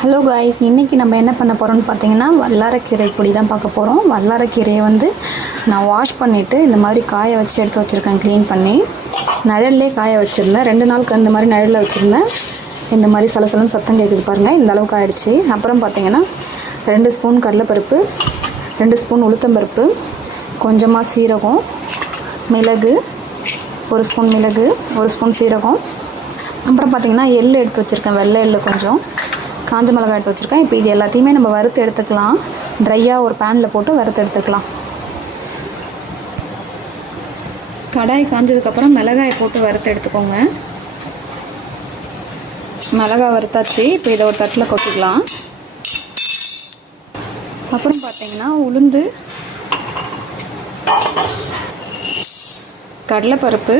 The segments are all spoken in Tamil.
ஹலோ காய்ஸ் இன்றைக்கி நம்ம என்ன பண்ண போகிறோம்னு பார்த்தீங்கன்னா வல்லாரக்கீரை பொடி தான் பார்க்க போகிறோம் வல்லாரக்கீரையை வந்து நான் வாஷ் பண்ணிவிட்டு இந்த மாதிரி காய வச்சு எடுத்து வச்சுருக்கேன் க்ளீன் பண்ணி. நிழல்லே காய வச்சுருந்தேன். ரெண்டு நாளுக்கு அந்த மாதிரி நிழலில் வச்சுருந்தேன். இந்த மாதிரி சலசலன்னு சத்தம் கேட்குது பாருங்கள் இந்த அளவுக்கு ஆயிடுச்சு. அப்புறம் பார்த்தீங்கன்னா ரெண்டு ஸ்பூன் கடலைப்பருப்பு ரெண்டு ஸ்பூன் உளுத்தம்பருப்பு கொஞ்சமாக சீரகம் மிளகு ஒரு ஸ்பூன் மிளகு ஒரு ஸ்பூன் சீரகம். அப்புறம் பார்த்திங்கன்னா எள்ளு எடுத்து வச்சுருக்கேன். வெள்ளை எள்ளு கொஞ்சம். காஞ்ச மிளகாய் எடுத்து வச்சுருக்கேன். இப்போ இது எல்லாத்தையுமே நம்ம வறுத்து எடுத்துக்கலாம். ட்ரையாக ஒரு பேனில் போட்டு வறுத்து எடுத்துக்கலாம். கடாய் காஞ்சதுக்கப்புறம் மிளகாயை போட்டு வறுத்து எடுத்துக்கோங்க. மிளகாய் வறுத்தாச்சு. இப்போ இதை ஒரு தட்டில் கொட்டிக்கலாம். அப்புறம் பார்த்தீங்கன்னா உளுந்து கடலைப்பருப்பு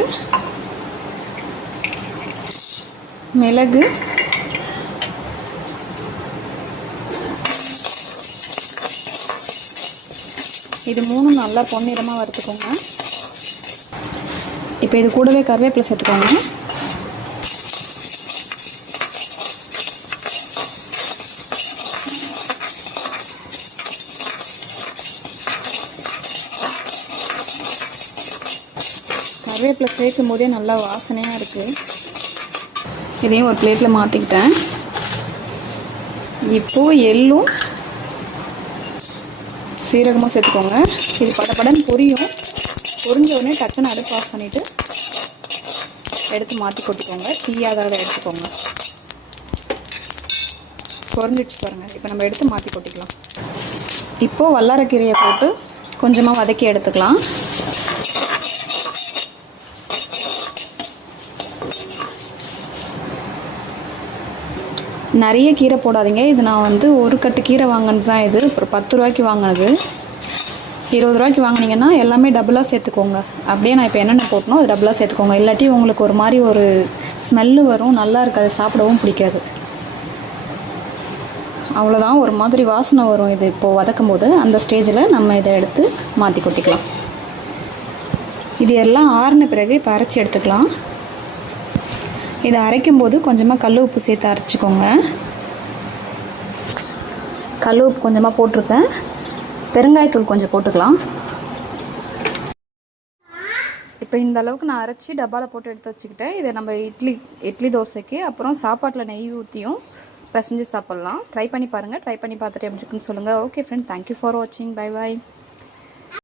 மிளகு இது மூணும் நல்லா பொன்னிறமாக வறுத்துக்கோங்க. இப்போ இது கூடவே கருவேப்பிலை சேர்த்துக்கோங்க. கருவேப்பிலை சேர்க்கும் போதே நல்லா வாசனையாக இருக்குது இதையும் ஒரு பிளேட்டில் மாற்றிக்கிட்டேன் இப்போது எள்ளும் சீரகமாக சேர்த்துக்கோங்க. இது படப்படன்னு பொரியும். பொரிஞ்ச உடனே டக்குன்னு அடுப்பு ஆஃப் பண்ணிவிட்டு எடுத்து மாற்றி கொட்டிக்கோங்க. தீயாதார எடுத்துக்கோங்க. பொறிஞ்சிடுச்சு பாருங்கள் இப்போ நம்ம எடுத்து மாற்றி கொட்டிக்கலாம். இப்போது வல்லாரக்கீரையை போட்டு கொஞ்சமாக வதக்கி எடுத்துக்கலாம். நிறைய கீரை போடாதீங்க. இது நான் வந்து ஒரு கட்டு கீரை வாங்கினது தான் இது. ஒரு பத்து ரூபாய்க்கு வாங்கினது. இருபது ரூபாய்க்கு வாங்கினீங்கன்னா எல்லாமே டபுளாக சேர்த்துக்கோங்க. அப்படியே நான் இப்போ என்னென்ன போட்டனோ அது டபுளாக சேர்த்துக்கோங்க. இல்லாட்டி உங்களுக்கு ஒரு மாதிரி ஒரு ஸ்மெல்லு வரும் நல்லா இருக்காது சாப்பிடவும் பிடிக்காது. அவ்வளோதான் ஒரு மாதிரி வாசனை வரும் இது இப்போது வதக்கும் போது அந்த ஸ்டேஜில் நம்ம இதை எடுத்து மாற்றி கொட்டிக்கலாம். இது எல்லாம் ஆறின பிறகு இப்போ அரைச்சி எடுத்துக்கலாம். இதை அரைக்கும் போது கொஞ்சமாக கல் உப்பு சேர்த்து அரைச்சிக்கோங்க. கல் உப்பு கொஞ்சமாக போட்டிருக்கேன். பெருங்காயத்தூள் கொஞ்சம் போட்டுக்கலாம். இப்போ இந்த அளவுக்கு நான் அரைச்சி டப்பாவில் போட்டு எடுத்து வச்சுக்கிட்டேன். இதை நம்ம இட்லி இட்லி தோசைக்கு அப்புறம் சாப்பாட்டில் நெய் ஊற்றியும் பிசைஞ்சு சாப்பிட்லாம். ட்ரை பண்ணி பாருங்கள் ட்ரை பண்ணி பார்த்துட்டு எப்படி இருக்குன்னு சொல்லுங்கள் okay friend thank you for வாட்சிங் பை பாய்